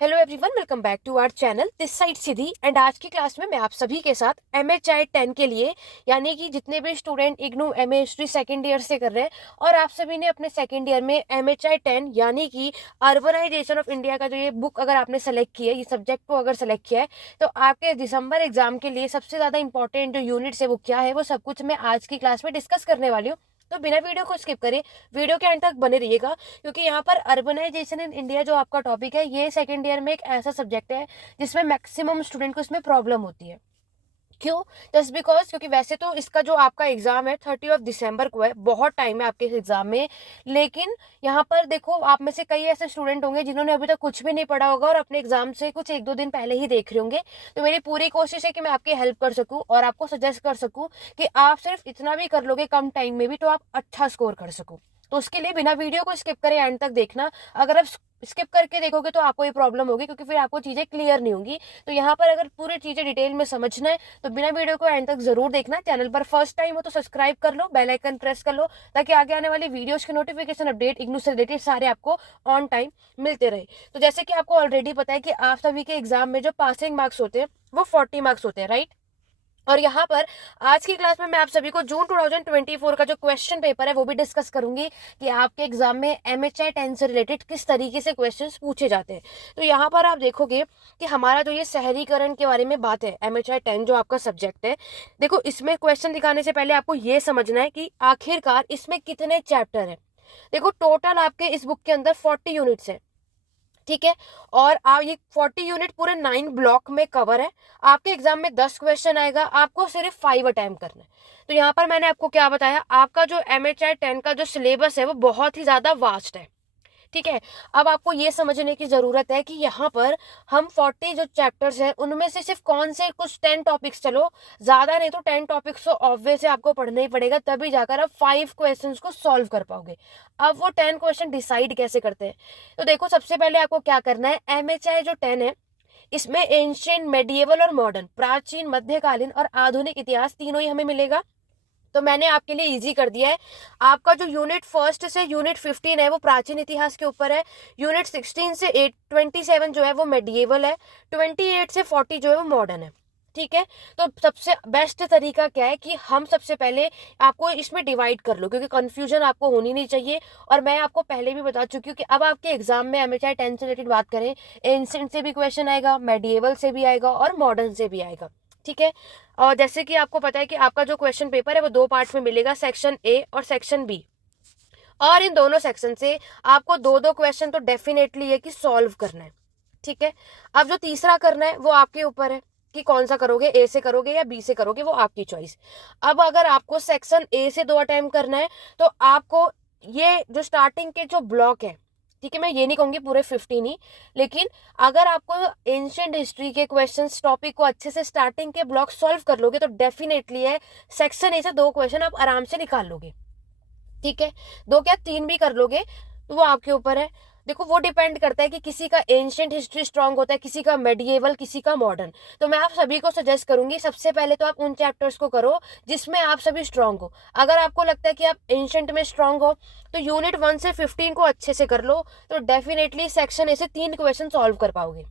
Hello everyone, welcome back to our channel this side Siddhi. And आज की class में मैं आप सभी के साथ MHI 10 के लिए, यानी कि जितने भी student IGNOU MA history second year से कर रहे हैं और आप सभी ने अपने सेकेंड ईयर में MHI 10 यानी कि अर्बनाइजेशन ऑफ इंडिया का जो ये बुक अगर आपने सेलेक्ट किया है, ये सब्जेक्ट को अगर सेलेक्ट किया है, तो आपके दिसंबर एग्जाम के लिए सबसे ज़्यादा इंपॉर्टेंट जो यूनिट्स है वो क्या है, वो सब कुछ मैं आज की क्लास में डिस्कस करने वाली हूँ। तो बिना वीडियो को स्किप करें, वीडियो के एंड तक बने रहिएगा, क्योंकि यहाँ पर अर्बनाइजेशन इन इंडिया जो आपका टॉपिक है, ये सेकेंड ईयर में एक ऐसा सब्जेक्ट है जिसमें मैक्सिमम स्टूडेंट को इसमें प्रॉब्लम होती है। क्यों? जस्ट बिकॉज क्योंकि वैसे तो इसका जो आपका एग्जाम है 30 दिसंबर को है, बहुत टाइम है आपके इस एग्जाम में। लेकिन यहाँ पर देखो, आप में से कई ऐसे स्टूडेंट होंगे जिन्होंने अभी तक कुछ भी नहीं पढ़ा होगा और अपने एग्जाम से कुछ 1-2 दिन पहले ही देख रहे होंगे। तो मेरी पूरी कोशिश है कि मैं आपकी हेल्प कर सकूं और आपको सजेस्ट कर सकूं कि आप सिर्फ इतना भी कर लोगे कम टाइम में भी, तो आप अच्छा स्कोर कर सको। तो उसके लिए बिना वीडियो को स्किप करे एंड तक देखना। अगर आप स्किप करके देखोगे तो आपको ये प्रॉब्लम होगी, क्योंकि फिर आपको चीजें क्लियर नहीं होंगी। तो यहाँ पर अगर पूरी चीजें डिटेल में समझना है तो बिना वीडियो को एंड तक जरूर देखना। चैनल पर फर्स्ट टाइम हो तो सब्सक्राइब कर लो, बेल आइकन प्रेस कर लो, ताकि आगे आने वाली वीडियोस के नोटिफिकेशन अपडेट इग्नू से रिलेटेड सारे आपको ऑन टाइम मिलते रहे। तो जैसे कि आपको ऑलरेडी पता है कि आप सभी के एग्जाम में जो पासिंग मार्क्स होते हैं वो 40 मार्क्स होते हैं, राइट। और यहाँ पर आज की क्लास में मैं आप सभी को जून 2024 का जो क्वेश्चन पेपर है वो भी डिस्कस करूंगी कि आपके एग्जाम में MHI 10 से रिलेटेड किस तरीके से क्वेश्चंस पूछे जाते हैं। तो यहाँ पर आप देखोगे कि हमारा जो ये शहरीकरण के बारे में बात है, MHI 10 जो आपका सब्जेक्ट है, देखो इसमें क्वेश्चन दिखाने से पहले आपको ये समझना है कि आखिरकार इसमें कितने चैप्टर है। देखो टोटल आपके इस बुक के अंदर 40 यूनिट्स है, ठीक है। और आप ये 40 यूनिट पूरे 9 ब्लॉक में कवर है। आपके एग्जाम में 10 क्वेश्चन आएगा, आपको सिर्फ 5 अटेम्प्ट करना है। तो यहाँ पर मैंने आपको क्या बताया, आपका जो MHI 10 का जो सिलेबस है वो बहुत ही ज्यादा वास्ट है, ठीक है। अब आपको ये समझने की जरूरत है कि यहाँ पर हम 40 जो चैप्टर्स हैं उनमें से सिर्फ कौन से कुछ 10 टॉपिक्स, चलो ज्यादा नहीं तो 10 टॉपिक्स तो ऑब्वियस है आपको पढ़ना ही पड़ेगा, तभी जाकर आप 5 क्वेश्चंस को सॉल्व कर पाओगे। अब वो 10 क्वेश्चन डिसाइड कैसे करते हैं, तो देखो सबसे पहले आपको क्या करना है, MHI जो 10 है इसमें एंशियंट, मेडिएवल और मॉडर्न, प्राचीन, मध्यकालीन और आधुनिक इतिहास तीनों ही हमें मिलेगा। तो मैंने आपके लिए इजी कर दिया है। आपका जो यूनिट फर्स्ट से यूनिट 15 है वो प्राचीन इतिहास के ऊपर है। यूनिट 16 से 27 जो है वो मेडिएवल है। 28 से 40 जो है वो मॉडर्न है, ठीक है। तो सबसे बेस्ट तरीका क्या है कि हम सबसे पहले आपको इसमें डिवाइड कर लो, क्योंकि कंफ्यूजन आपको होनी नहीं चाहिए। और मैं आपको पहले भी बता चुकी हूँ कि अब आपके एग्जाम में MHI 10 से रिलेटेड बात करें, एंशिएंट से भी क्वेश्चन आएगा, मेडिएवल से भी आएगा और मॉडर्न से भी आएगा, ठीक है। और जैसे कि आपको पता है कि आपका जो क्वेश्चन पेपर है वो 2 पार्ट में मिलेगा, सेक्शन ए और सेक्शन बी। और इन दोनों सेक्शन से आपको 2-2 क्वेश्चन तो डेफिनेटली है कि सॉल्व करना है, ठीक है। अब जो तीसरा करना है वो आपके ऊपर है कि कौन सा करोगे, ए से करोगे या बी से करोगे, वो आपकी चॉइस। अब अगर आपको सेक्शन ए से 2 अटेम्प्ट करना है तो आपको ये जो स्टार्टिंग के जो ब्लॉक है, ठीक है, मैं ये नहीं कहूंगी पूरे 15 ही, लेकिन अगर आपको एंशिएंट हिस्ट्री के क्वेश्चंस टॉपिक को अच्छे से स्टार्टिंग के ब्लॉक सॉल्व कर लोगे तो डेफिनेटली है सेक्शन ए से 2 क्वेश्चन आप आराम से निकाल लोगे, ठीक है। 2 क्या 3 भी कर लोगे, तो वो आपके ऊपर है। देखो वो डिपेंड करता है कि किसी का एंशिएंट हिस्ट्री स्ट्रांग होता है, किसी का मेडिएवल, किसी का मॉडर्न। तो मैं आप सभी को सजेस्ट करूंगी सबसे पहले तो आप उन चैप्टर्स को करो जिसमें आप सभी स्ट्रांग हो। अगर आपको लगता है कि आप एंशिएंट में स्ट्रांग हो तो यूनिट 1 से 15 को अच्छे से कर लो, तो डेफिनेटली सेक्शन ए से 3 क्वेश्चन सॉल्व कर पाओगे,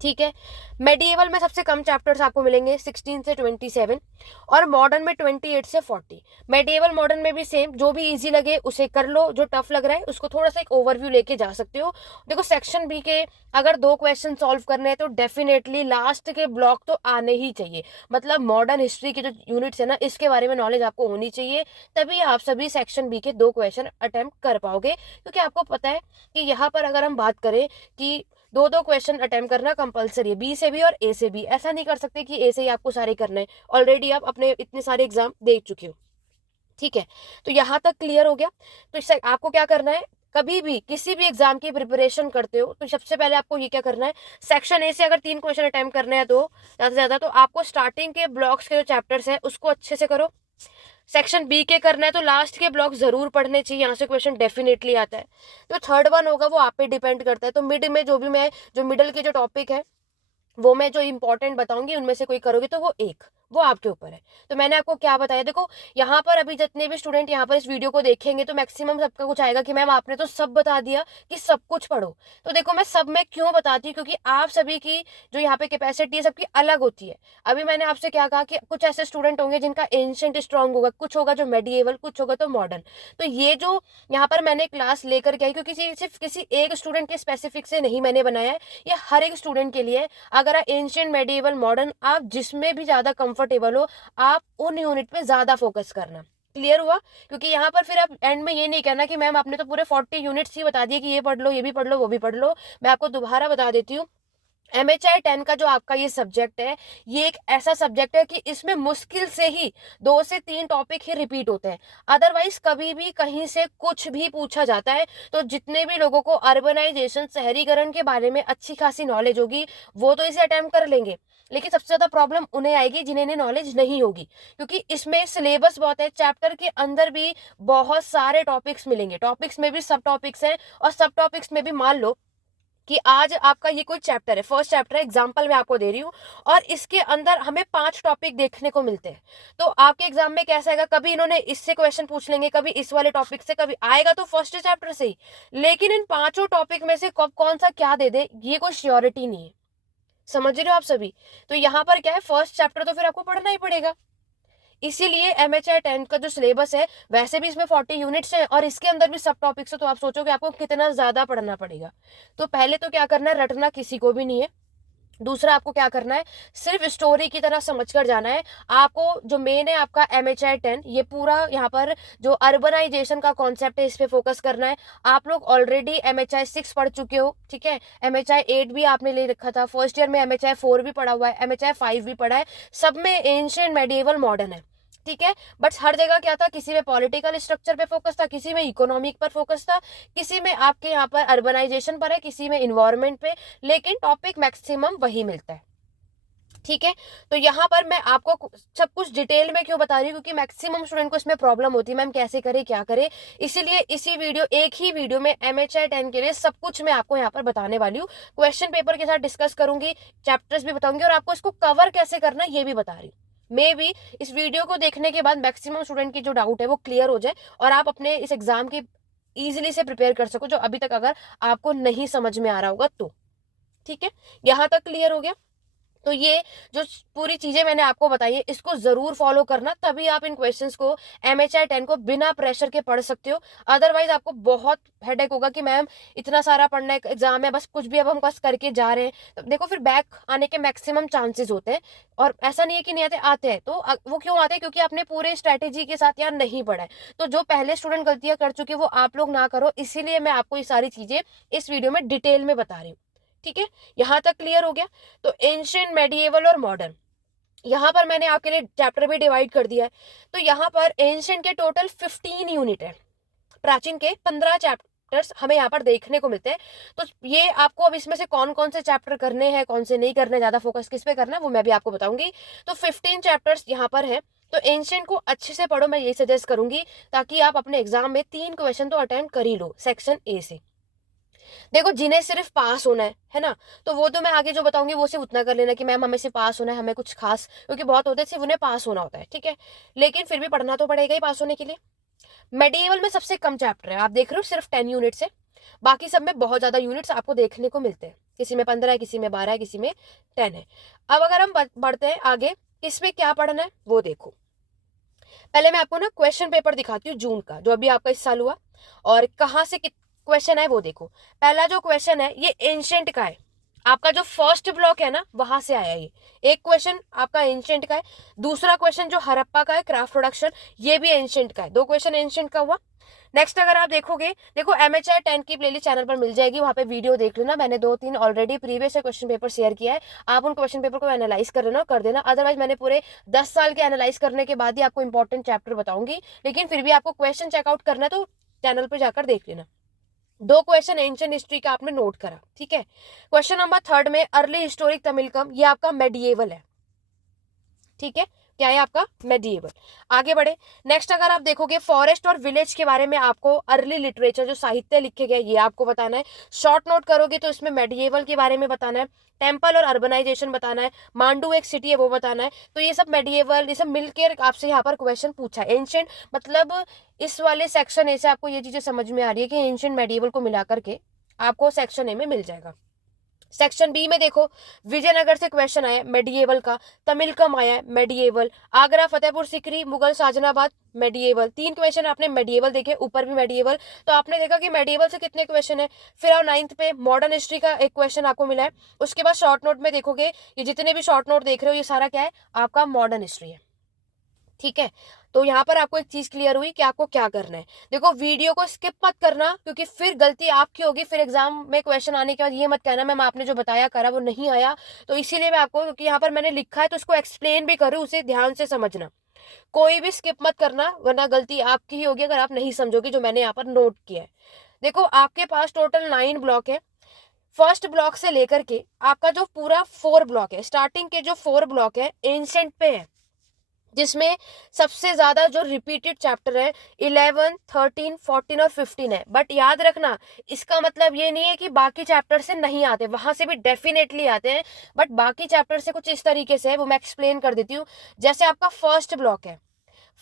ठीक है। मेडिएवल में सबसे कम चैप्टर्स आपको मिलेंगे 16 से 27 और मॉडर्न में 28 से 40। मेडिएवल मॉडर्न में भी सेम, जो भी इजी लगे उसे कर लो, जो टफ लग रहा है उसको थोड़ा सा एक ओवरव्यू लेके जा सकते हो। देखो सेक्शन बी के अगर 2 क्वेश्चन सॉल्व करने हैं तो डेफिनेटली लास्ट के ब्लॉक तो आने ही चाहिए। मतलब मॉडर्न हिस्ट्री के जो यूनिट्स है ना, इसके बारे में नॉलेज आपको होनी चाहिए, तभी आप सभी सेक्शन बी के 2 क्वेश्चन अटेम्प्ट कर पाओगे। क्योंकि आपको पता है कि यहाँ पर अगर हम बात करें कि 2-2 क्वेश्चन अटेम्प्ट करना कंपलसरी है, बी से भी और ए से भी। ऐसा नहीं कर सकते कि ए से ही आपको सारे करना है, ऑलरेडी आप अपने इतने सारे एग्जाम दे चुके हो, ठीक है। तो यहाँ तक क्लियर हो गया। तो इससे आपको क्या करना है, कभी भी किसी भी एग्जाम की प्रिपरेशन करते हो तो सबसे पहले आपको ये क्या करना है, सेक्शन ए से अगर 3 क्वेश्चन अटेम्प्ट करने हैं तो ज्यादा से ज्यादा तो आपको स्टार्टिंग के ब्लॉक्स के जो चैप्टर्स है उसको अच्छे से करो। सेक्शन बी के करना है तो लास्ट के ब्लॉक जरूर पढ़ने चाहिए, यहाँ से क्वेश्चन डेफिनेटली आता है। जो थर्ड वन होगा वो आप पे डिपेंड करता है। तो मिड में जो भी मैं जो मिडल के जो टॉपिक है वो मैं जो इंपॉर्टेंट बताऊंगी उनमें से कोई करोगे तो वो एक, वो आपके ऊपर है। तो मैंने आपको क्या बताया, देखो यहाँ पर अभी जितने भी स्टूडेंट यहाँ पर इस वीडियो को देखेंगे तो मैक्सिमम सबका कुछ आएगा कि मैम आपने तो सब बता दिया कि सब कुछ पढ़ो। तो देखो मैं सब में क्यों बताती हूँ, क्योंकि आप सभी की जो यहाँ पे कैपेसिटी है सबकी अलग होती है। अभी मैंने आपसे क्या कहा कि कुछ ऐसे स्टूडेंट होंगे जिनका एंशिएंट स्ट्रांग होगा, कुछ होगा जो मेडिएवल, कुछ होगा तो मॉडर्न। तो ये जो यहाँ पर मैंने क्लास लेकर के आई, क्योंकि सिर्फ किसी एक स्टूडेंट के स्पेसिफिक से नहीं मैंने बनाया है, ये हर एक स्टूडेंट के लिए। अगर आप एंशिएंट, मेडिएवल, मॉडर्न, आप जिसमें भी ज्यादा कंफर्टेबल हो, आप उन यूनिट पे ज्यादा फोकस करना। क्लियर हुआ? क्योंकि यहाँ पर फिर आप एंड में ये नहीं कहना कि मैम आपने तो पूरे 40 यूनिट्स ही बता दिए कि ये पढ़ लो, ये भी पढ़ लो, वो भी पढ़ लो। मैं आपको दोबारा बता देती हूँ, MHI 10 का जो आपका ये सब्जेक्ट है, ये एक ऐसा सब्जेक्ट है कि इसमें मुश्किल से ही 2 से 3 टॉपिक ही रिपीट होते हैं। अदरवाइज कभी भी कहीं से कुछ भी पूछा जाता है तो जितने भी लोगों को अर्बनाइजेशन, शहरीकरण के बारे में अच्छी खासी नॉलेज होगी वो तो इसे अटेम्प्ट कर लेंगे, लेकिन सबसे ज्यादा प्रॉब्लम उन्हें आएगी जिन्हें नॉलेज नहीं होगी, क्योंकि इसमें सिलेबस बहुत है। चैप्टर के अंदर भी बहुत सारे टॉपिक्स मिलेंगे, टॉपिक्स में भी सब टॉपिक्स हैं, और सब टॉपिक्स में भी मान लो कि आज आपका ये कोई चैप्टर है, फर्स्ट चैप्टर है, एग्जांपल मैं आपको दे रही हूँ, और इसके अंदर हमें 5 टॉपिक देखने को मिलते हैं। तो आपके एग्जाम में कैसा आएगा, कभी इन्होंने इससे क्वेश्चन पूछ लेंगे, कभी इस वाले टॉपिक से, कभी आएगा तो फर्स्ट चैप्टर से ही, लेकिन इन 5 टॉपिक में से कब कौन सा क्या दे दे ये कोई श्योरिटी नहीं है। समझ रहे हो आप सभी? तो यहाँ पर क्या है, फर्स्ट चैप्टर तो फिर आपको पढ़ना ही पड़ेगा। इसीलिए MHI 10 का जो सिलेबस है, वैसे भी इसमें 40 यूनिट्स हैं और इसके अंदर भी सब टॉपिक्स है, तो आप सोचोगे आपको कितना ज्यादा पढ़ना पड़ेगा। तो पहले तो क्या करना है, रटना किसी को भी नहीं है। दूसरा आपको क्या करना है, सिर्फ स्टोरी की तरह समझ कर जाना है। आपको जो मेन है आपका MHI 10, ये पूरा यहाँ पर जो अर्बनाइजेशन का कॉन्सेप्ट है इस पे फोकस करना है। आप लोग ऑलरेडी MHI 6 पढ़ चुके हो, ठीक है, MHI 8 भी आपने ले रखा था, फर्स्ट ईयर में MHI 4 भी पढ़ा हुआ है, MHI 5 भी पढ़ा है, सब में एंशिएंट, मेडिएवल, मॉडर्न है, ठीक है। बट हर जगह क्या था, किसी में पॉलिटिकल स्ट्रक्चर पे फोकस था, किसी में इकोनॉमिक पर फोकस था, किसी में आपके यहाँ पर अर्बनाइजेशन पर है, किसी में इन्वायरमेंट पे, लेकिन टॉपिक मैक्सिमम वही मिलता है, ठीक है। तो यहाँ पर मैं आपको सब कुछ डिटेल में क्यों बता रही हूँ, क्योंकि मैक्सिमम स्टूडेंट को इसमें प्रॉब्लम होती है, मैम कैसे करे क्या करे, इसीलिए इसी वीडियो, एक ही वीडियो में MHI 10 के लिए सब कुछ मैं आपको यहाँ पर बताने वाली हूँ। क्वेश्चन पेपर के साथ डिस्कस करूंगी, चैप्टर्स भी बताऊंगी, और आपको इसको कवर कैसे करना है ये भी बता रही हूँ। मे भी इस वीडियो को देखने के बाद मैक्सिमम स्टूडेंट की जो डाउट है वो क्लियर हो जाए, और आप अपने इस एग्जाम की इजीली से प्रिपेयर कर सको, जो अभी तक अगर आपको नहीं समझ में आ रहा होगा तो। ठीक है, यहाँ तक क्लियर हो गया? तो ये जो पूरी चीजें मैंने आपको बताई है इसको जरूर फॉलो करना, तभी आप इन क्वेश्चंस को MHI 10 को बिना प्रेशर के पढ़ सकते हो। अदरवाइज आपको बहुत हेडेक होगा कि मैम इतना सारा पढ़ना है, एग्जाम है, बस कुछ भी अब हम बस करके जा रहे हैं। तो देखो फिर बैक आने के मैक्सिमम चांसेस होते हैं, और ऐसा नहीं है कि नहीं आते, आते हैं। तो वो क्यों आते हैं, क्योंकि आपने पूरे स्ट्रेटेजी के साथ यार नहीं पढ़ा है। तो जो पहले स्टूडेंट गलतियां कर चुके वो आप लोग ना करो, इसीलिए मैं आपको ये सारी चीजें इस वीडियो में डिटेल में बता रही हूँ। ठीक है, यहाँ तक क्लियर हो गया? तो एंशिएंट, मेडिएवल और मॉडर्न, यहाँ पर मैंने आपके लिए चैप्टर भी डिवाइड कर दिया है। तो यहाँ पर एंशिएंट के टोटल 15 यूनिट है, प्राचीन के 15 चैप्टर्स हमें यहाँ पर देखने को मिलते हैं। तो ये आपको अब इसमें से कौन कौन से चैप्टर करने हैं, कौन से नहीं करने, ज्यादा फोकस किस पे करना है वो मैं भी आपको बताऊंगी। तो 15 चैप्टर्स यहाँ पर है। तो एंशिएंट को अच्छे से पढ़ो, मैं यही सजेस्ट करूंगी, ताकि आप अपने एग्जाम में 3 क्वेश्चन तो अटेम्प्ट कर ही लो सेक्शन ए से। देखो जिन्हें सिर्फ पास होना है ना, तो वो तो मैं आगे जो बताऊंगी वो सिर्फ उतना कर लेना कि मैम हमें सिर्फ पास होना है, हमें कुछ खास, क्योंकि बहुत होते हैं सिर्फ उन्हें पास होना होता है, ठीक है, लेकिन फिर भी पढ़ना तो पड़ेगा ही पास होने के लिए। मेडिएवल में सबसे कम चैप्टर है, आप देख रहे हो सिर्फ 10 यूनिट्स है, बाकी सब में बहुत ज्यादा यूनिट्स आपको देखने को मिलते हैं, किसी में 15 है, किसी में 12 है, किसी में 10 है। अब अगर हम बढ़ते हैं आगे, इसमें क्या पढ़ना है वो देखो। पहले मैं आपको ना क्वेश्चन पेपर दिखाती हूँ जून का, जो अभी आपका इस साल हुआ, और कहाँ से क्वेश्चन है वो देखो। पहला जो क्वेश्चन है ये एंशिएंट का है, आपका जो फर्स्ट ब्लॉक है ना वहां से आया ये एक क्वेश्चन आपका एंशिएंट का है। दूसरा क्वेश्चन जो हड़प्पा का है, क्राफ्ट प्रोडक्शन, ये भी एंशिएंट का है। 2 क्वेश्चन एंशिएंट का हुआ। नेक्स्ट अगर आप देखोगे, देखो MHI 10 की प्लेलिस्ट चैनल पर मिल जाएगी, वहां पे वीडियो देख लेना, मैंने 2-3 already previous question paper share किया है, आप उन क्वेश्चन पेपर को एनालाइज कर लेना, कर देना। अदरवाइज मैंने पूरे 10 साल के एनालाइज करने के बाद ही आपको इंपॉर्टेंट चैप्टर बताऊंगी, लेकिन फिर भी आपको क्वेश्चन चेकआउट करना है तो चैनल पर जाकर देख लेना। 2 क्वेश्चन एंशिएंट हिस्ट्री का आपने नोट करा, ठीक है। क्वेश्चन नंबर 3 में अर्ली हिस्टोरिक तमिलकम, ये आपका मेडिएवल है, ठीक है, क्या है आपका मेडिएवल। आगे बढ़े, नेक्स्ट अगर आप देखोगे फॉरेस्ट और विलेज के बारे में आपको अर्ली लिटरेचर जो साहित्य लिखे गए ये आपको बताना है। शॉर्ट नोट करोगे तो इसमें मेडिएवल के बारे में बताना है, टेम्पल और अर्बनाइजेशन बताना है, मांडू एक सिटी है वो बताना है। तो ये सब मेडिएवल, ये सब मिलकर आपसे यहाँ पर क्वेश्चन पूछा है। एंशिएंट मतलब इस वाले सेक्शन ए से आपको ये चीजें समझ में आ रही है कि एंशिएंट मेडिएवल को मिला करके आपको सेक्शन ए में मिल जाएगा। सेक्शन बी में देखो, विजयनगर से क्वेश्चन आया मेडिएवल का, तमिलकम आया मेडिएवल, आगरा फतेहपुर सिकरी मुगल साजनाबाद मेडिएवल। 3 क्वेश्चन आपने मेडिएवल देखे, ऊपर भी मेडिएवल। तो आपने देखा कि मेडिएवल से कितने क्वेश्चन है। फिर आओ 9th पे, मॉडर्न हिस्ट्री का एक क्वेश्चन आपको मिला है। उसके बाद शॉर्ट नोट में देखोगे, ये जितने भी शॉर्ट नोट देख रहे हो ये सारा क्या है, आपका मॉडर्न हिस्ट्री है। ठीक है, तो यहाँ पर आपको एक चीज क्लियर हुई कि आपको क्या करना है। देखो वीडियो को स्किप मत करना, क्योंकि फिर गलती आपकी होगी, फिर एग्जाम में क्वेश्चन आने के बाद ये मत कहना मैम आपने जो बताया करा वो नहीं आया। तो इसीलिए मैं आपको, क्योंकि यहाँ पर मैंने लिखा है तो उसको एक्सप्लेन भी करूँ, उसे ध्यान से समझना, कोई भी स्किप मत करना, वरना गलती आपकी ही होगी अगर आप नहीं समझोगे जो मैंने यहाँ पर नोट किया है। देखो आपके पास टोटल 9 ब्लॉक है। फर्स्ट ब्लॉक से लेकर के आपका जो पूरा 4 ब्लॉक है, स्टार्टिंग के जो 4 ब्लॉक है एंशिएंट पे है, जिसमें सबसे ज्यादा जो रिपीटेड चैप्टर है 11, 13, 14 और 15 है। बट याद रखना, इसका मतलब ये नहीं है कि बाकी चैप्टर से नहीं आते, वहां से भी डेफिनेटली आते हैं, बट बाकी चैप्टर से कुछ इस तरीके से है, वो मैं एक्सप्लेन कर देती हूँ। जैसे आपका फर्स्ट ब्लॉक है,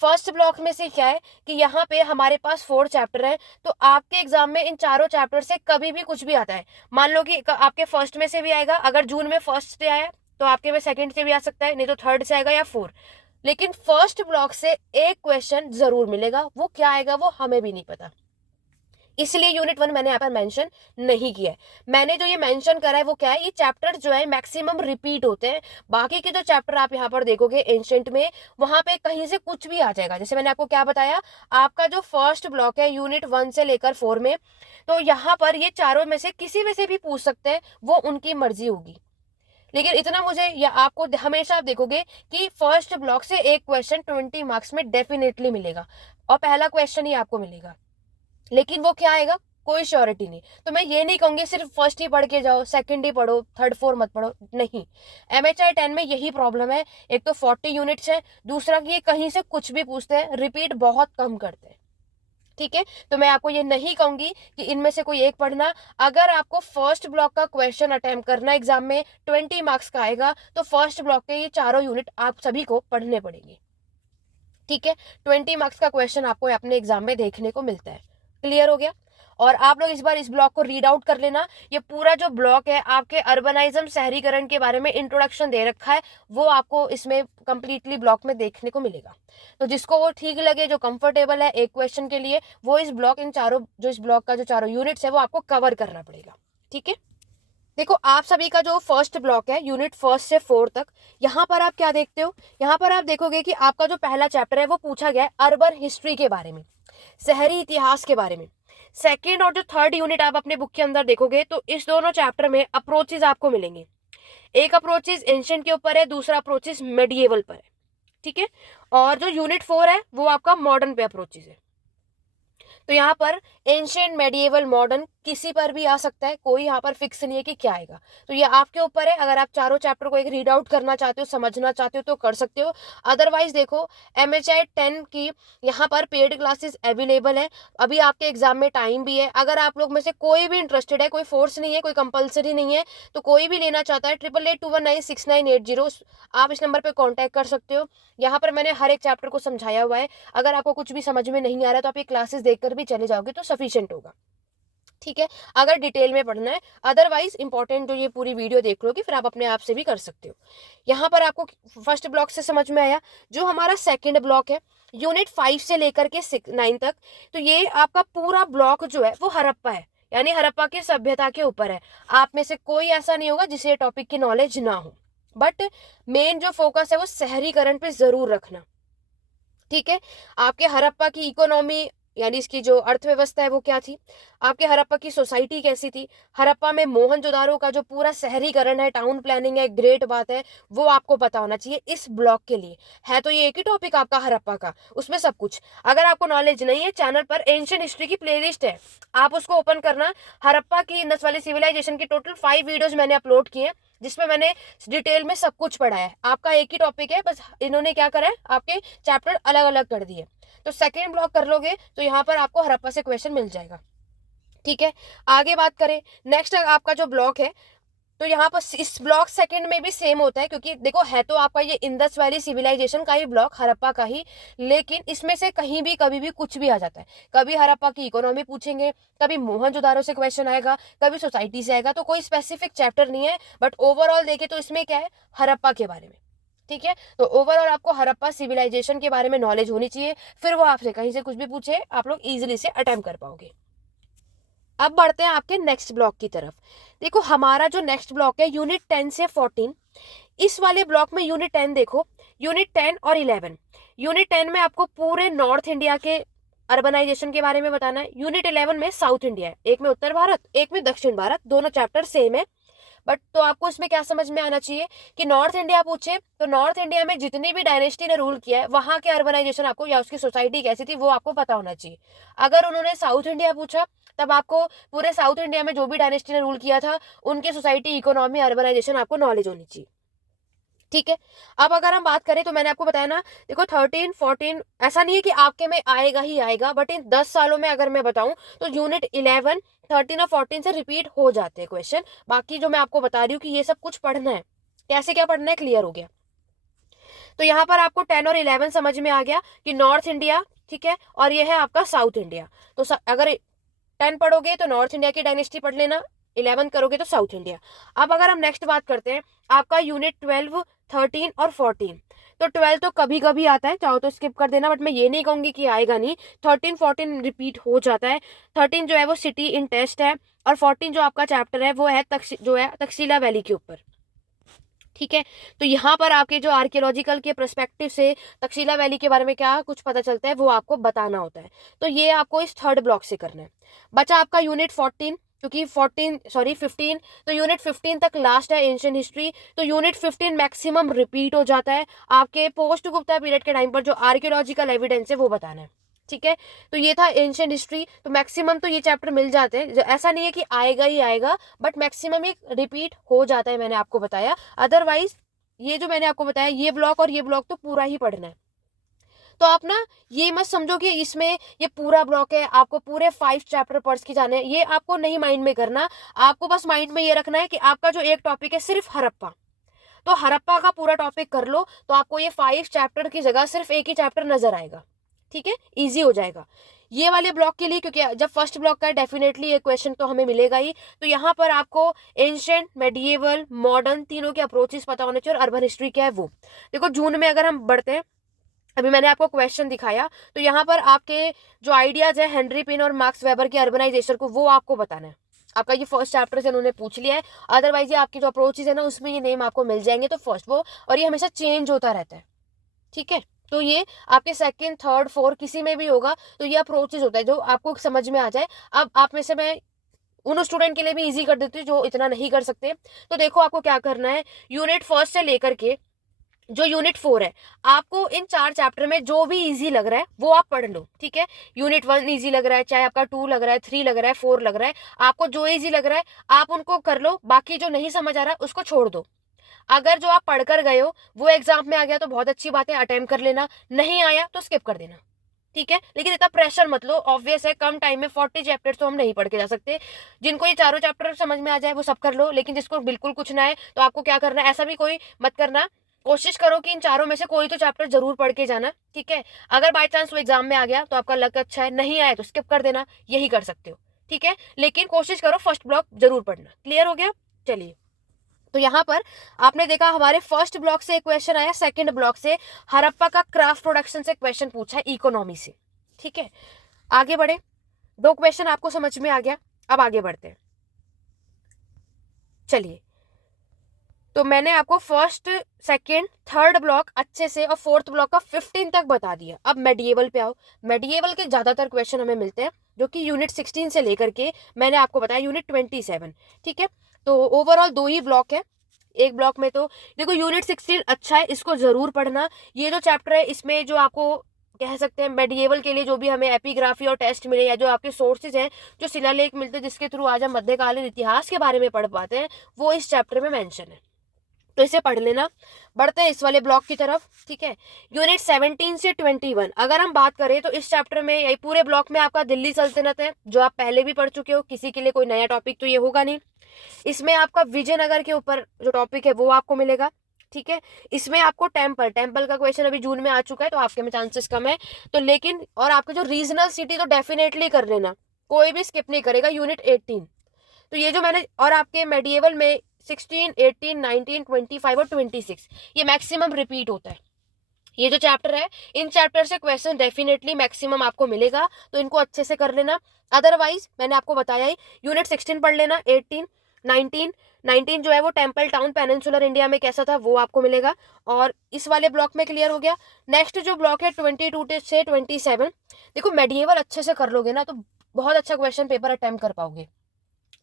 फर्स्ट ब्लॉक में से क्या है कि यहाँ पे हमारे पास 4 चैप्टर है, तो आपके एग्जाम में इन चारों चैप्टर से कभी भी कुछ भी आता है। मान लो कि आपके फर्स्ट में से भी आएगा, अगर जून में फर्स्ट से आया तो आपके में सेकंड से भी आ सकता है, नहीं तो थर्ड से आएगा या 4। लेकिन फर्स्ट ब्लॉक से एक क्वेश्चन जरूर मिलेगा, वो क्या आएगा वो हमें भी नहीं पता, इसलिए यूनिट 1 मैंने यहाँ पर मेंशन नहीं किया है। मैंने जो ये मेंशन करा है वो क्या है, ये चैप्टर जो है मैक्सिमम रिपीट होते हैं। बाकी के जो चैप्टर आप यहाँ पर देखोगे एंशिएंट में, वहां पे कहीं से कुछ भी आ जाएगा। जैसे मैंने आपको क्या बताया, आपका जो फर्स्ट ब्लॉक है यूनिट 1 से लेकर 4 में, तो यहाँ पर ये चारों में से किसी में से भी पूछ सकते हैं, वो उनकी मर्जी होगी। लेकिन इतना मुझे या आपको हमेशा आप देखोगे कि फर्स्ट ब्लॉक से एक क्वेश्चन 20 मार्क्स में डेफिनेटली मिलेगा, और पहला क्वेश्चन ही आपको मिलेगा। लेकिन वो क्या आएगा कोई श्योरिटी नहीं। तो मैं ये नहीं कहूंगी सिर्फ फर्स्ट ही पढ़ के जाओ, सेकंड ही पढ़ो, थर्ड 4 मत पढ़ो, नहीं। MHI 10 में यही प्रॉब्लम है, एक तो 40 यूनिट्स है, दूसरा कि ये कहीं से कुछ भी पूछते हैं, रिपीट बहुत कम करते हैं। ठीक है, तो मैं आपको ये नहीं कहूंगी कि इनमें से कोई एक पढ़ना। अगर आपको फर्स्ट ब्लॉक का क्वेश्चन अटेम्प्ट करना एग्जाम में 20 मार्क्स का आएगा, तो फर्स्ट ब्लॉक के ये चारों यूनिट आप सभी को पढ़ने पड़ेंगे। ठीक है, 20 मार्क्स का क्वेश्चन आपको अपने एग्जाम में देखने को मिलता है। क्लियर हो गया। और आप लोग इस बार इस ब्लॉक को रीड आउट कर लेना। ये पूरा जो ब्लॉक है आपके अर्बनाइज्म शहरीकरण के बारे में इंट्रोडक्शन दे रखा है, वो आपको इसमें कंप्लीटली ब्लॉक में देखने को मिलेगा। तो जिसको वो ठीक लगे, जो कंफर्टेबल है एक क्वेश्चन के लिए, वो इस ब्लॉक इन चारों जो इस ब्लॉक का जो चारों यूनिट्स है वो आपको कवर करना पड़ेगा। ठीक है, देखो आप सभी का जो फर्स्ट ब्लॉक है यूनिट 1 से 4 तक, यहाँ पर आप क्या देखते हो, यहाँ पर आप देखोगे कि आपका जो पहला चैप्टर है वो पूछा गया है अर्बन हिस्ट्री के बारे में, शहरी इतिहास के बारे में। सेकेंड और जो थर्ड यूनिट आप अपने बुक के अंदर देखोगे तो इस दोनों चैप्टर में अप्रोचेज आपको मिलेंगे। एक अप्रोचेज एंशिएंट के ऊपर है, दूसरा अप्रोचेज मेडिएवल पर है। ठीक है, और जो यूनिट 4 है वो आपका मॉडर्न पे अप्रोचेज है। तो यहाँ पर एंशिएंट, मेडिएवल, मॉडर्न किसी पर भी आ सकता है, कोई यहाँ पर फिक्स नहीं है कि क्या आएगा। तो ये आपके ऊपर है, अगर आप चारों चैप्टर को एक रीड आउट करना चाहते हो, समझना चाहते हो तो कर सकते हो। अदरवाइज देखो MHI 10 की यहाँ पर पेड क्लासेस अवेलेबल है, अभी आपके एग्जाम में टाइम भी है। अगर आप लोग में से कोई भी इंटरेस्टेड है, कोई फोर्स नहीं है, कोई कंपलसरी नहीं है, तो कोई भी लेना चाहता है 8881916980 आप इस नंबर पर कॉन्टैक्ट कर सकते हो। यहाँ पर मैंने हर एक चैप्टर को समझाया हुआ है, अगर आपको कुछ भी समझ में नहीं आ रहा तो आप ये क्लासेस देखकर भी चले जाओगे तो सफिशिएंट होगा। ठीक है, अगर डिटेल में पढ़ना है, अदरवाइज इंपॉर्टेंट जो ये पूरी वीडियो देख लोगे फिर आप अपने आप से भी कर सकते हो। यहाँ पर आपको फर्स्ट ब्लॉक से समझ में आया। जो हमारा सेकंड ब्लॉक है यूनिट 5 से लेकर के 9 तक, तो ये आपका पूरा ब्लॉक जो है वो हड़प्पा है, यानी हड़प्पा की सभ्यता के ऊपर है। आप में से कोई ऐसा नहीं होगा जिसे टॉपिक की नॉलेज ना हो, बट मेन जो फोकस है वो शहरीकरण पे जरूर रखना। ठीक है, आपके हड़प्पा की इकोनॉमी यानी इसकी जो अर्थव्यवस्था है वो क्या थी, आपके हड़प्पा की सोसाइटी कैसी थी, हड़प्पा में मोहनजोदारो का जो पूरा शहरीकरण है, टाउन प्लानिंग है, ग्रेट बात है, वो आपको पता होना चाहिए इस ब्लॉक के लिए। है तो ये एक ही टॉपिक आपका हड़प्पा का, उसमें सब कुछ। अगर आपको नॉलेज नहीं है, चैनल पर एंशिएंट हिस्ट्री की प्लेलिस्ट है, आप उसको ओपन करना। हड़प्पा की इंडस वाली सिविलाइजेशन की टोटल 5 वीडियोज मैंने अपलोड किए, जिसमें मैंने डिटेल में सब कुछ पढ़ा है। आपका एक ही टॉपिक है, बस इन्होंने क्या करा है, आपके चैप्टर अलग अलग कर दिए। तो सेकेंड ब्लॉक कर लोगे तो यहाँ पर आपको हड़प्पा से क्वेश्चन मिल जाएगा। ठीक है, आगे बात करें नेक्स्ट आपका जो ब्लॉक है, तो यहाँ पर इस ब्लॉक सेकंड में भी सेम होता है, क्योंकि देखो है तो आपका ये इंडस वैली सिविलाइजेशन का ही ब्लॉक, हड़प्पा का ही, लेकिन इसमें से कहीं भी कभी भी कुछ भी आ जाता है। कभी हड़प्पा की इकोनॉमी पूछेंगे, कभी मोहनजोदारो से क्वेश्चन आएगा, कभी सोसाइटी से आएगा। तो कोई स्पेसिफिक चैप्टर नहीं है, बट ओवरऑल देखे तो इसमें क्या है, हड़प्पा के बारे में। ठीक है, तो ओवरऑल आपको हड़प्पा सिविलाइजेशन के बारे में नॉलेज होनी चाहिए, फिर वो आपसे कहीं से कुछ भी पूछे आप लोग इजिली से अटेम्प्ट कर पाओगे। अब बढ़ते हैं आपके नेक्स्ट ब्लॉक की तरफ। देखो हमारा जो नेक्स्ट ब्लॉक है यूनिट 10 से 14, इस वाले ब्लॉक में यूनिट 10 देखो, यूनिट 10 और 11। यूनिट 10 में आपको पूरे नॉर्थ इंडिया के अर्बनाइजेशन के बारे में बताना है। यूनिट 11 में साउथ इंडिया है, एक में उत्तर भारत एक में दक्षिण भारत, दोनों चैप्टर सेम है। बट तो आपको इसमें क्या समझ में आना चाहिए कि नॉर्थ इंडिया पूछे तो नॉर्थ इंडिया में जितनी भी डायनेस्टी ने रूल किया है वहां के अर्बनाइजेशन आपको या उसकी सोसाइटी कैसी थी वो आपको पता होना चाहिए। अगर उन्होंने साउथ इंडिया पूछा तब आपको पूरे साउथ इंडिया में जो भी डायनेस्टी ने रूल किया था उनकी सोसाइटी, इकोनॉमी, अर्बनाइजेशन आपको नॉलेज होनी चाहिए। ठीक है, अब अगर हम बात करें तो मैंने आपको बताया ना, देखो 13 14 ऐसा नहीं है कि आपके में आएगा ही आएगा, बट इन 10 सालों में अगर मैं बताऊं तो यूनिट 11 13 और 14 से रिपीट हो जाते हैं क्वेश्चन। बाकी जो मैं आपको बता रही हूँ कि ये सब कुछ पढ़ना है, कैसे क्या पढ़ना है क्लियर हो गया। तो यहाँ पर आपको 10 और 11 समझ में आ गया कि नॉर्थ इंडिया, ठीक है, और ये है आपका साउथ इंडिया। तो अगर 10 पढ़ोगे तो नॉर्थ इंडिया की डायनेस्टी पढ़ लेना, 11 करोगे तो साउथ इंडिया। अब अगर हम नेक्स्ट बात करते हैं आपका यूनिट 12 13 और 14, तो 12 तो कभी कभी आता है, चाहो तो स्किप कर देना, बट मैं ये नहीं कहूंगी कि आएगा नहीं। 13 14 रिपीट हो जाता है। 13 जो है वो सिटी इन टेस्ट है, और 14 जो आपका चैप्टर है वो है तक्षशिला वैली के ऊपर। ठीक है, तो यहाँ पर आपके जो आर्कियोलॉजिकल के पर्सपेक्टिव से तक्षशिला वैली के बारे में क्या कुछ पता चलता है वो आपको बताना होता है। तो ये आपको इस थर्ड ब्लॉक से करना है। बचा आपका यूनिट 14, क्योंकि 15, तो यूनिट 15 तक लास्ट है एंशिएंट हिस्ट्री। तो यूनिट 15 मैक्सिमम रिपीट हो जाता है, आपके पोस्ट गुप्ता पीरियड के टाइम पर जो आर्कियोलॉजिकल एविडेंस है वो बताना है। ठीक है, तो ये था एंशिएंट हिस्ट्री। तो मैक्सिमम तो ये चैप्टर मिल जाते हैं, ऐसा नहीं है कि आएगा ही आएगा, बट मैक्सिमम ये रिपीट हो जाता है, मैंने आपको बताया। अदरवाइज ये जो मैंने आपको बताया ये ब्लॉक और ये ब्लॉक तो पूरा ही पढ़ना है। तो आप ना ये मत समझो कि इसमें ये पूरा ब्लॉक है, आपको पूरे 5 चैप्टर पढ़ के जाने हैं, ये आपको नहीं माइंड में करना। आपको बस माइंड में ये रखना है कि आपका जो एक टॉपिक है सिर्फ हड़प्पा, तो हड़प्पा का पूरा टॉपिक कर लो, तो आपको ये 5 चैप्टर की जगह सिर्फ एक ही चैप्टर नजर आएगा। ठीक है, इजी हो जाएगा ये वाले ब्लॉक के लिए, क्योंकि जब फर्स्ट ब्लॉक का है डेफिनेटली ये क्वेश्चन तो हमें मिलेगा ही। तो यहाँ पर आपको एंशिएंट, मेडिएवल, मॉडर्न तीनों के अप्रोचेस पता होने चाहिए, और अर्बन हिस्ट्री क्या है वो। देखो जून में अगर हम बढ़ते हैं, अभी मैंने आपको क्वेश्चन दिखाया, तो यहाँ पर आपके जो आइडियाज है हेनरी पिन और मार्क्स वेबर के अर्बनाइजेशन को, वो आपको बताना है। आपका ये फर्स्ट चैप्टर से उन्होंने पूछ लिया है, अदरवाइज ये आपके जो अप्रोचेज है ना उसमें ये नेम आपको मिल जाएंगे। तो फर्स्ट वो, और ये हमेशा चेंज होता रहता है। ठीक है, तो ये आपके सेकंड, थर्ड, फोर्थ किसी में भी होगा, तो ये अप्रोचेज होता है जो आपको समझ में आ जाए। अब आप में से मैं उन स्टूडेंट के लिए भी इजी कर देती हूँ जो इतना नहीं कर सकते। तो देखो आपको क्या करना है, यूनिट फर्स्ट से लेकर के जो यूनिट 4 है, आपको इन 4 चैप्टर में जो भी इजी लग रहा है वो आप पढ़ लो। ठीक है, यूनिट 1 इजी लग रहा है, चाहे आपका 2 लग रहा है, 3 लग रहा है, 4 लग रहा है, आपको जो इजी लग रहा है आप उनको कर लो। बाकी जो नहीं समझ आ रहा है उसको छोड़ दो। अगर जो आप पढ़कर गए हो वो एग्जाम में आ गया तो बहुत अच्छी बात है, अटेम्प्ट कर लेना, नहीं आया तो स्किप कर देना। ठीक है, लेकिन इतना प्रेशर मत लो, ऑब्वियस है कम टाइम में 40 चैप्टर्स तो हम नहीं पढ़ के जा सकते। जिनको ये चारों चैप्टर समझ में आ जाए वो सब कर लो, लेकिन जिसको बिल्कुल कुछ ना है तो आपको क्या करना है, ऐसा भी कोई मत करना, कोशिश करो कि इन चारों में से कोई तो चैप्टर जरूर पढ़ के जाना। ठीक है, अगर बाय चांस वो एग्जाम में आ गया तो आपका लक अच्छा है, नहीं आया तो स्किप कर देना, यही कर सकते हो। ठीक है, लेकिन कोशिश करो फर्स्ट ब्लॉक जरूर पढ़ना। क्लियर हो गया, चलिए। तो यहाँ पर आपने देखा हमारे फर्स्ट ब्लॉक से एक क्वेश्चन आया, सेकंड ब्लॉक से हड़प्पा का क्राफ्ट प्रोडक्शन से क्वेश्चन पूछा है, इकोनॉमी से। ठीक है, आगे बढ़े, 2 क्वेश्चन आपको समझ में आ गया, अब आगे बढ़ते हैं। चलिए, तो मैंने आपको फर्स्ट, सेकंड, थर्ड ब्लॉक अच्छे से और फोर्थ ब्लॉक का 15 तक बता दिया। अब मेडिएवल पे आओ। मेडिएवल के ज्यादातर क्वेश्चन हमें मिलते हैं जो कि यूनिट 16 से लेकर के मैंने आपको बताया यूनिट 27। ठीक है, तो ओवरऑल 2 ही ब्लॉक है, एक ब्लॉक में तो देखो यूनिट 16 अच्छा है, इसको जरूर पढ़ना। ये जो चैप्टर है इसमें जो आपको कह सकते हैं मेडिएवल के लिए जो भी हमें एपिग्राफी और टेस्ट मिले, या जो आपके सोर्सेज हैं, जो शिलालेख मिलते हैं जिसके थ्रू आज हम मध्यकालीन इतिहास के बारे में पढ़ पाते हैं, वो इस चैप्टर में मेंशन है। तो इसे पढ़ लेना। बढ़ते हैं इस वाले ब्लॉक की तरफ, ठीक है। यूनिट 17 से 21 अगर हम बात करें तो इस चैप्टर में यही पूरे ब्लॉक में आपका दिल्ली सल्तनत है, जो आप पहले भी पढ़ चुके हो, किसी के लिए कोई नया टॉपिक तो ये होगा नहीं। इसमें आपका विजयनगर के ऊपर जो टॉपिक है वो आपको मिलेगा, ठीक है। इसमें आपको टेम्पल का क्वेश्चन अभी जून में आ चुका है, तो आपके में चांसेस कम है। तो लेकिन और आपके जो रीजनल सिटी तो डेफिनेटली कर लेना, कोई भी स्किप नहीं करेगा। यूनिट 18 तो ये जो मैंने, और आपके मेडिएवल में 16, 18, 19, 25 और 26 ये मैक्सिमम रिपीट होता है। ये जो चैप्टर है, इन चैप्टर से क्वेश्चन डेफिनेटली मैक्सिमम आपको मिलेगा, तो इनको अच्छे से कर लेना। अदरवाइज मैंने आपको बताया ही, यूनिट 16 पढ़ लेना, 18, 19 जो है वो टेम्पल टाउन पेनिनसुलर इंडिया में कैसा था वो आपको मिलेगा, और इस वाले ब्लॉक में क्लियर हो गया। नेक्स्ट जो ब्लॉक है 22 से 27, देखो मेडिएवल अच्छे से कर लोगे ना तो बहुत अच्छा क्वेश्चन पेपर अटेम्प्ट कर पाओगे।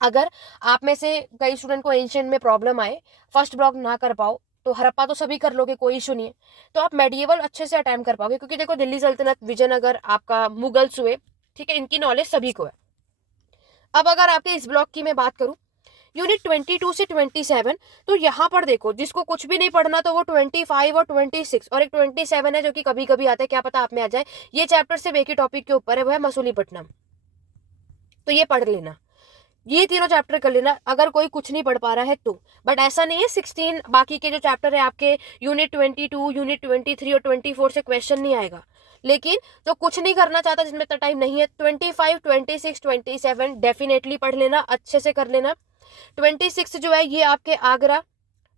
अगर आप में से कई स्टूडेंट को एंशिएंट में प्रॉब्लम आए, फर्स्ट ब्लॉक ना कर पाओ, तो हड़प्पा तो सभी कर लोगे, कोई इशू नहीं है, तो आप मेडिएवल अच्छे से अटेम्प्ट कर पाओगे, क्योंकि देखो दिल्ली सल्तनत, विजयनगर, आपका मुगल्स हुए, ठीक है, इनकी नॉलेज सभी को है। अब अगर आपके इस ब्लॉक की मैं बात करूं, यूनिट 22 से 27, तो यहाँ पर देखो जिसको कुछ भी नहीं पढ़ना तो वो 25 और 26 और एक 27 है जो कि कभी कभी आता है, क्या पता आप में आ जाए। ये चैप्टर से एक ही टॉपिक के ऊपर है, वो है मसूलीपट्टनम, तो ये पढ़ लेना, ये तीनों चैप्टर कर लेना अगर कोई कुछ नहीं पढ़ पा रहा है तो। बट ऐसा नहीं है 16 बाकी के जो चैप्टर है आपके यूनिट 22, यूनिट 23 और 24 से क्वेश्चन नहीं आएगा, लेकिन जो कुछ नहीं करना चाहता, जिसमें इतना टाइम नहीं है, 25, 26, 27 डेफिनेटली पढ़ लेना, अच्छे से कर लेना। 26 जो है ये आपके आगरा,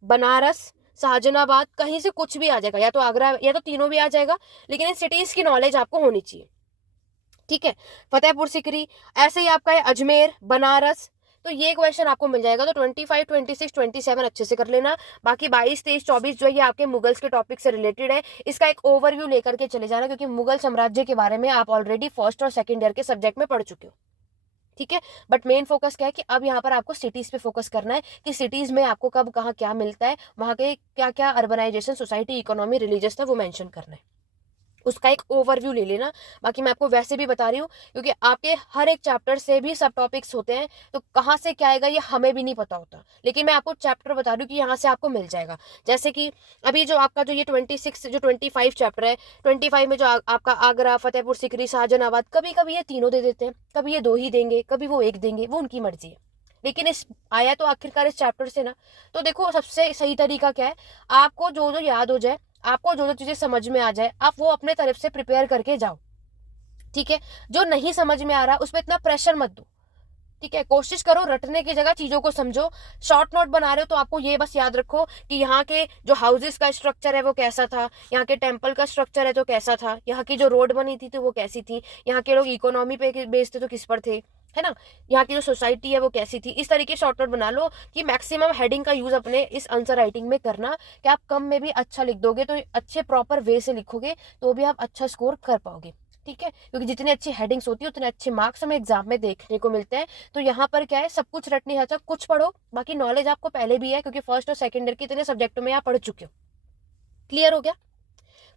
बनारस, शाहजहानाबाद, कहीं से कुछ भी आ जाएगा, या तो आगरा या तो तीनों भी आ जाएगा, लेकिन इन सिटीज की नॉलेज आपको होनी चाहिए, ठीक है। फतेहपुर सिकरी, ऐसे ही आपका है अजमेर, बनारस, तो ये क्वेश्चन आपको मिल जाएगा। तो 25, 26, 27 अच्छे से कर लेना। बाकी 22, 23, 24 जो है ये आपके मुगल्स के टॉपिक से रिलेटेड है, इसका एक ओवरव्यू लेकर के चले जाना, क्योंकि मुगल साम्राज्य के बारे में आप ऑलरेडी फर्स्ट और सेकंड ईयर के सब्जेक्ट में पढ़ चुके हो, ठीक है। बट मेन फोकस क्या है कि अब यहाँ पर आपको सिटीज पे फोकस करना है, कि सिटीज में आपको कब कहाँ क्या मिलता है, वहाँ के क्या क्या अर्बनाइजेशन, सोसाइटी, इकोनॉमी, रिलीजियस था, वो मेंशन करना है, उसका एक ओवरव्यू ले लेना। बाकी मैं आपको वैसे भी बता रही हूँ, क्योंकि आपके हर एक चैप्टर से भी सब टॉपिक्स होते हैं, तो कहाँ से क्या आएगा ये हमें भी नहीं पता होता, लेकिन मैं आपको चैप्टर बता रही हूँ कि यहाँ से आपको मिल जाएगा। जैसे कि अभी जो आपका जो ये 26 जो 25 चैप्टर है, 25 में जो आपका आगरा, फतेहपुर सिकरी, शाहजहानाबाद, कभी कभी ये तीनों दे देते हैं, कभी ये दो ही देंगे, कभी वो एक देंगे, वो उनकी मर्जी है, लेकिन इस आया तो आखिरकार इस चैप्टर से ना। तो देखो सबसे सही तरीका क्या है, आपको जो जो याद हो जाए, आपको जो जो चीजें समझ में आ जाए, आप वो अपने तरफ से प्रिपेयर करके जाओ, ठीक है। जो नहीं समझ में आ रहा उस पर इतना प्रेशर मत दो, ठीक है। कोशिश करो रटने की जगह चीजों को समझो। शॉर्ट नोट बना रहे हो तो आपको ये बस याद रखो कि यहाँ के जो हाउसेस का स्ट्रक्चर है वो कैसा था, यहाँ के टेम्पल का स्ट्रक्चर है तो कैसा था, यहाँ की जो रोड बनी थी तो वो कैसी थी, यहाँ के लोग इकोनॉमी पे बेस्ड थे तो किस पर थे, है ना, यहाँ की जो सोसाइटी है वो कैसी थी। इस तरीके शॉर्ट नोट बना लो कि मैक्सिमम हेडिंग का यूज अपने इस आंसर राइटिंग में करना, कि आप कम में भी अच्छा लिख दोगे, तो अच्छे प्रॉपर वे से लिखोगे तो भी आप अच्छा स्कोर कर पाओगे, ठीक है। क्योंकि जितनी अच्छी हेडिंग्स होती है उतने अच्छे मार्क्स हमें एग्जाम में देखने को मिलते हैं। तो यहाँ पर क्या है, सब कुछ रटने आता, कुछ पढ़ो, बाकी नॉलेज आपको पहले भी है, क्योंकि फर्स्ट और सेकंड ईयर के इतने सब्जेक्टों में आप पढ़ चुके हो। क्लियर हो गया?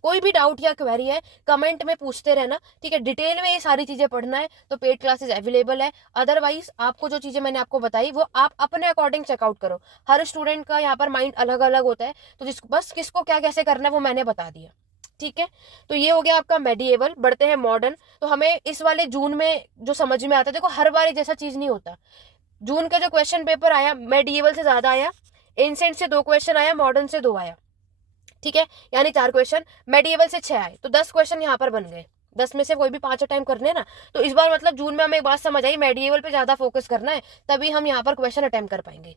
कोई भी डाउट या क्वेरी है कमेंट में पूछते रहना, ठीक है। डिटेल में ये सारी चीजें पढ़ना है तो पेड क्लासेस अवेलेबल है। अदरवाइज आपको जो चीजें मैंने आपको बताई वो आप अपने अकॉर्डिंग चेकआउट करो। हर स्टूडेंट का यहाँ पर माइंड अलग अलग होता है, तो जिसको बस किसको क्या कैसे करना है वो मैंने बता दिया, ठीक है। तो ये हो गया आपका मेडिएवल। बढ़ते हैं मॉडर्न। तो हमें इस वाले जून में जो समझ में आता है, देखो हर बार जैसा चीज नहीं होता। जून का जो क्वेश्चन पेपर आया मेडिएवल से ज्यादा आया, एंशिएंट से 2 क्वेश्चन आया, मॉडर्न से 2 आया, ठीक है। यानी 4 क्वेश्चन, मेडिएवल से 6 आए, तो 10 क्वेश्चन यहाँ पर बन गए। 10 में से कोई भी 5 अटेम्प्ट करने ना। तो इस बार मतलब जून में हमें एक बात समझ आई, मेडिएवल पे ज्यादा फोकस करना है, तभी हम यहाँ पर क्वेश्चन अटेम्प्ट कर पाएंगे,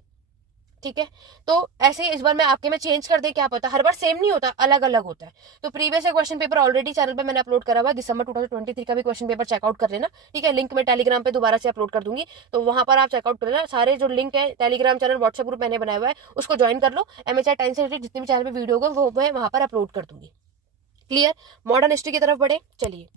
ठीक है। तो ऐसे ही इस बार मैं आपके में चेंज कर दे, क्या पता, हर बार सेम नहीं होता, अलग अलग होता है। तो previous question paper already channel पे मैंने अपलोड करा हुआ है, दिसंबर 2023 का भी क्वेश्चन पेपर चेकआउट कर लेना, ठीक है। लिंक मैं टेलीग्राम पे दोबारा से अपलोड कर दूंगी, तो वहां पर आप चेकआउट कर लेना। सारे जो लिंक है, टेलीग्राम चैनल, व्हाट्सएप ग्रुप मैंने बनाया हुआ है, उसको ज्वाइन कर लो। MHI टाइम से रिलेटेड जितने भी चैनल पे वीडियो होगा वो मैं वहां पर अपलोड कर दूंगी। क्लियर? मॉडर्न हिस्ट्री की तरफ बढ़े, चलिए।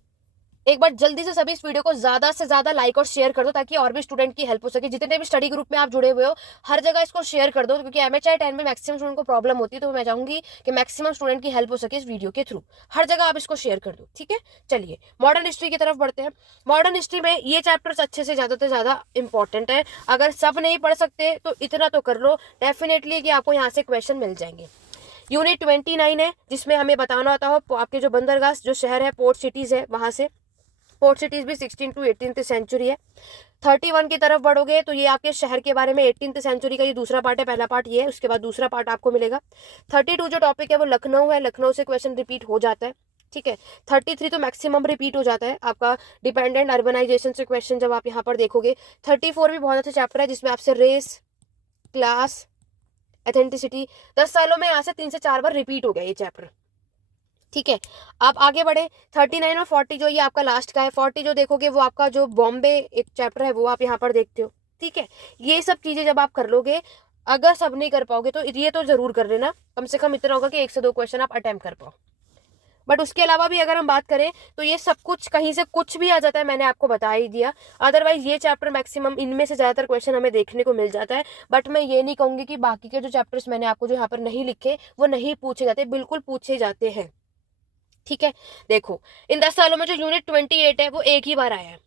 एक बार जल्दी से सभी इस वीडियो को ज्यादा से ज्यादा लाइक और शेयर कर दो, ताकि और भी स्टूडेंट की हेल्प हो सके। जितने भी स्टडी ग्रुप में आप जुड़े हुए हो, हर जगह इसको शेयर कर दो, क्योंकि एमएचआई 10 में मैक्सिमम स्टूडेंट को प्रॉब्लम होती है। तो मैं चाहूंगी कि मैक्सिमम स्टूडेंट की हेल्प हो सके इस वीडियो के थ्रू। हर जगह आप इसको शेयर कर दो, ठीक है। चलिए मॉडर्न हिस्ट्री की तरफ बढ़ते हैं। मॉडर्न हिस्ट्री में ये चैप्टर्स अच्छे से ज्यादा इंपॉर्टेंट है। अगर सब नहीं पढ़ सकते तो इतना तो कर लो डेफिनेटली कि आपको यहाँ से क्वेश्चन मिल जाएंगे। यूनिट 29 है, जिसमें हमें बताना होता है आपके जो बंदरगाह जो शहर है, पोर्ट सिटीज है, वहां से पोर्ट सिटीज भी 16 टू 18th सेंचुरी है। 31 की तरफ बढ़ोगे तो ये आपके शहर के बारे में 18th सेंचुरी का ये दूसरा पार्ट है, पहला पार्ट ये है, उसके बाद दूसरा पार्ट आपको मिलेगा। 32 जो टॉपिक है वो लखनऊ है, लखनऊ से क्वेश्चन रिपीट हो जाता है, ठीक है। 33 तो मैक्सिमम रिपीट हो जाता है आपका, डिपेंडेंट अर्बनाइजेशन से क्वेश्चन जब आप यहाँ पर देखोगे। 34 भी बहुत अच्छा चैप्टर है, जिसमें आपसे रेस, क्लास, एथेंटिसिटी 10 सालों में यहाँ से 3 से 4 बार रिपीट हो गया ये चैप्टर, ठीक है। आप आगे बढ़े 39 और 40 जो ये आपका लास्ट का है। 40 जो देखोगे वो आपका जो बॉम्बे एक चैप्टर है वो आप यहाँ पर देखते हो, ठीक है। ये सब चीजें जब आप कर लोगे, अगर सब नहीं कर पाओगे तो ये तो जरूर कर लेना, कम से कम इतना होगा कि 1 से 2 क्वेश्चन आप अटेम्प्ट कर पाओ। बट उसके अलावा भी अगर हम बात करें तो ये सब कुछ कहीं से कुछ भी आ जाता है, मैंने आपको बता ही दिया। अदरवाइज ये चैप्टर मैक्सिमम इनमें से ज्यादातर क्वेश्चन हमें देखने को मिल जाता है। बट मैं ये नहीं कहूंगी कि बाकी के जो चैप्टर्स मैंने आपको जो यहाँ पर नहीं लिखे वो नहीं पूछे जाते, बिल्कुल पूछे जाते हैं, ठीक है। देखो इन 10 सालों में जो यूनिट 28 है वो एक ही बार आया है,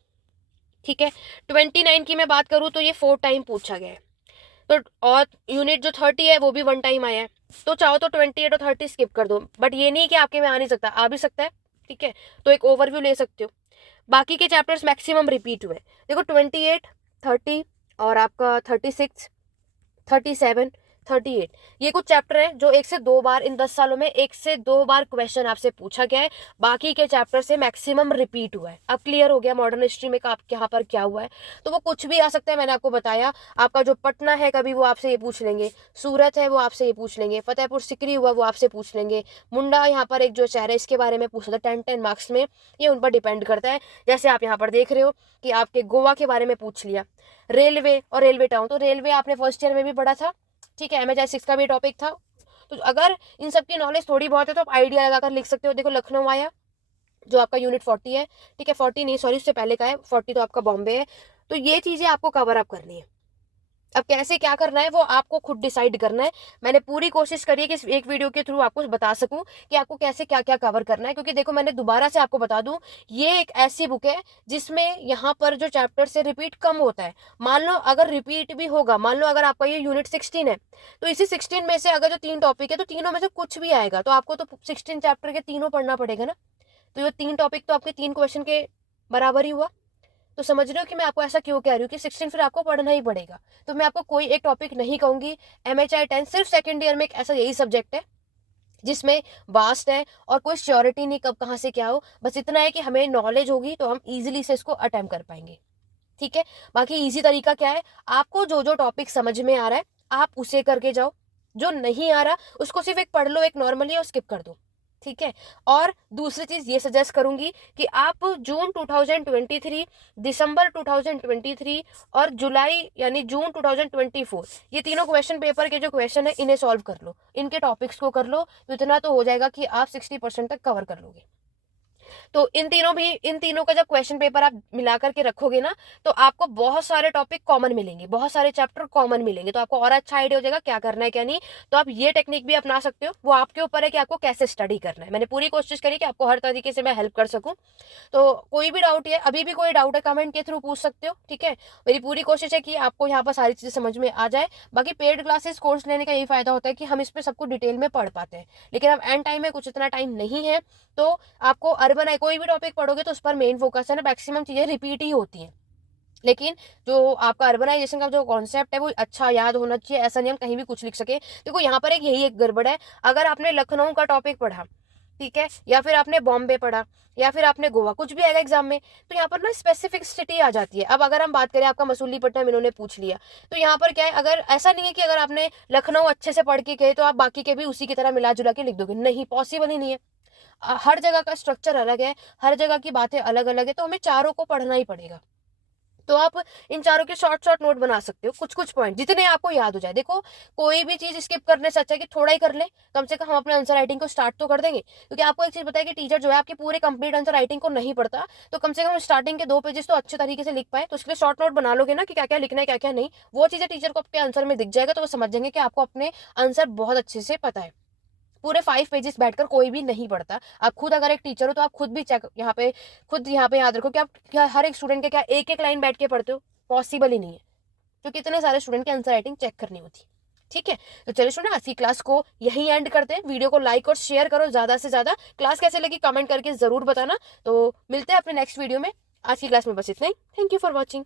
ठीक है। 29 की मैं बात करूं तो ये 4 टाइम पूछा गया है। तो और यूनिट जो 30 है वो भी 1 टाइम आया है। तो चाहो तो 28 और 30 स्किप कर दो, बट ये नहीं कि आपके में आ नहीं सकता, आ भी सकता है, ठीक है। तो एक ओवरव्यू ले सकते हो। बाकी के चैप्टर्स मैक्सिमम रिपीट हुए। देखो 28, 30 और आपका 36, 37, 38 ये कुछ चैप्टर है जो 1 से 2 बार इन 10 सालों में 1 से 2 बार क्वेश्चन आपसे पूछा गया है। बाकी के चैप्टर से मैक्सिमम रिपीट हुआ है। अब क्लियर हो गया मॉडर्न हिस्ट्री में आप यहाँ पर क्या हुआ है। तो वो कुछ भी आ सकता है, मैंने आपको बताया। आपका जो पटना है कभी वो आपसे ये पूछ लेंगे, सूरत है वो आपसे ये पूछ लेंगे, फतेहपुर सिकरी हुआ वो आपसे पूछ लेंगे, मुंडा यहाँ पर एक जो शहर है इसके बारे में पूछा था 10 मार्क्स में, ये उन पर डिपेंड करता है। जैसे आप यहाँ पर देख रहे हो कि आपके गोवा के बारे में पूछ लिया, रेलवे और रेलवे टाउन, तो रेलवे आपने फर्स्ट ईयर में भी पढ़ा था, ठीक है। एमएचआई 6 का भी टॉपिक था। तो अगर इन सब की नॉलेज थोड़ी बहुत है तो आप आइडिया लगाकर लिख सकते हो। देखो लखनऊ आया जो आपका यूनिट 40 है, ठीक है। 40 नहीं सॉरी, उससे पहले का है 40, तो आपका बॉम्बे है। तो ये चीजें आपको कवर अप करनी है। अब कैसे क्या करना है वो आपको खुद डिसाइड करना है। मैंने पूरी कोशिश करी है कि इस एक वीडियो के थ्रू आपको बता सकूं कि आपको कैसे क्या क्या कवर करना है, क्योंकि देखो मैंने दोबारा से आपको बता दूं, ये एक ऐसी बुक है जिसमें यहाँ पर जो चैप्टर से रिपीट कम होता है। मान लो अगर रिपीट भी होगा, मान लो अगर आपका ये यूनिट 16 है, तो इसी 16 में से अगर जो 3 टॉपिक है तो तीनों में से कुछ भी आएगा, तो आपको तो 16 चैप्टर के तीनों पढ़ना पड़ेगा ना। तो ये 3 टॉपिक तो आपके 3 क्वेश्चन के बराबर ही हुआ। तो समझ रहे हो कि मैं आपको ऐसा क्यों कह रही हूँ कि 16 फिर आपको पढ़ना ही पड़ेगा। तो मैं आपको कोई एक टॉपिक नहीं कहूंगी। एमएचआई 10 सिर्फ सेकंड ईयर में एक ऐसा यही सब्जेक्ट है जिसमें वास्ट है और कोई श्योरिटी नहीं कब कहाँ से क्या हो। बस इतना है कि हमें नॉलेज होगी तो हम इजीली से इसको अटेम्प्ट कर पाएंगे, ठीक है। बाकी इजी तरीका क्या है, आपको जो जो टॉपिक समझ में आ रहा है आप उसे करके जाओ, जो नहीं आ रहा उसको सिर्फ एक पढ़ लो एक नॉर्मली और स्किप कर दो, ठीक है। और दूसरी चीज ये सजेस्ट करूंगी कि आप जून 2023, दिसंबर 2023 और जुलाई यानी जून 2024 ये तीनों क्वेश्चन पेपर के जो क्वेश्चन है इन्हें सॉल्व कर लो, इनके टॉपिक्स को कर लो, तो इतना तो हो जाएगा कि आप 60% तक कवर कर लोगे। तो इन तीनों का जब क्वेश्चन पेपर आप मिला करके रखोगे ना, तो आपको बहुत सारे टॉपिक कॉमन मिलेंगे, बहुत सारे चैप्टर कॉमन मिलेंगे, तो आपको और अच्छा आइडिया हो जाएगा क्या करना है क्या नहीं। तो आप ये टेक्निक भी अपना सकते हो, वो आपके ऊपर है कि आपको कैसे स्टडी करना है। मैंने पूरी कोशिश करी कि आपको हर तरीके से मैं हेल्प कर सकूं। तो कोई भी डाउट है, अभी भी कोई डाउट है कमेंट के थ्रू पूछ सकते हो, ठीक है। मेरी पूरी कोशिश है कि आपको यहाँ पर सारी चीजें समझ में आ जाए। बाकी पेड क्लासेस कोर्स लेने का यही फायदा होता है कि हम इस पर सबको डिटेल में पढ़ पाते हैं, लेकिन अब एंड टाइम में कुछ इतना टाइम नहीं है। तो आपको अर्बन है कोई भी टॉपिक पढ़ोगे तो उस पर मेन फोकस है ना, मैक्सिमम चीजें रिपीट ही होती हैं। लेकिन जो आपका अर्बनाइजेशन का जो कॉन्सेप्ट है वो अच्छा याद होना चाहिए, ऐसा नहीं हम कहीं भी कुछ लिख सके। देखो यहाँ पर एक गड़बड़ है, अगर आपने लखनऊ का टॉपिक पढ़ा, ठीक है, या फिर आपने बॉम्बे पढ़ा या फिर आपने गोवा, कुछ भी आएगा एग्जाम में, तो यहाँ पर ना स्पेसिफिक सिटी आ जाती है। अब अगर हम बात करें आपका मसूलीपट्टनम इन्होंने पूछ लिया, तो यहाँ पर क्या है, अगर ऐसा नहीं है कि अगर आपने लखनऊ अच्छे से पढ़ के गए तो आप बाकी के भी उसी की तरह मिला जुला के लिख दोगे, नहीं, पॉसिबल ही नहीं है। हर जगह का स्ट्रक्चर अलग है, हर जगह की बातें अलग अलग है, तो हमें चारों को पढ़ना ही पड़ेगा, तो आप इन चारों के शॉर्ट शॉर्ट नोट बना सकते हो, कुछ कुछ पॉइंट जितने आपको याद हो जाए। देखो, कोई भी चीज स्किप करने से अच्छा है कि थोड़ा ही कर ले, कम से कम हम अपने आंसर राइटिंग को स्टार्ट तो कर देंगे। क्योंकि आपको एक चीज पता है कि टीचर जो है आपके पूरे कंप्लीट आंसर राइटिंग को नहीं पढ़ता, तो कम से कम स्टार्टिंग के 2 पेजेस तो अच्छे तरीके से लिख पाए। तो उसके लिए शॉर्ट नोट बना लोगे ना कि क्या क्या लिखना है क्या क्या नहीं, वो चीजें टीचर को आपके आंसर में दिख जाएगा, तो वो समझ जाएंगे कि आपको अपने आंसर बहुत अच्छे से पता है। पूरे 5 पेजेस बैठकर कोई भी नहीं पढ़ता। आप खुद अगर एक टीचर हो तो आप खुद भी चेक यहाँ पे याद रखो कि आप क्या हर एक स्टूडेंट के क्या एक एक लाइन बैठ के पढ़ते हो, पॉसिबल ही नहीं है, क्योंकि इतने सारे स्टूडेंट की आंसर राइटिंग चेक करनी होती। ठीक है, तो चलिए स्टूडेंट, आज की क्लास को यहीं एंड करते हैं। वीडियो को लाइक और शेयर करो ज्यादा से ज्यादा। क्लास कैसे लगी कमेंट करके जरूर बताना। तो मिलते हैं अपने नेक्स्ट वीडियो में। आज की क्लास में बस इतना ही। Thank you for watching.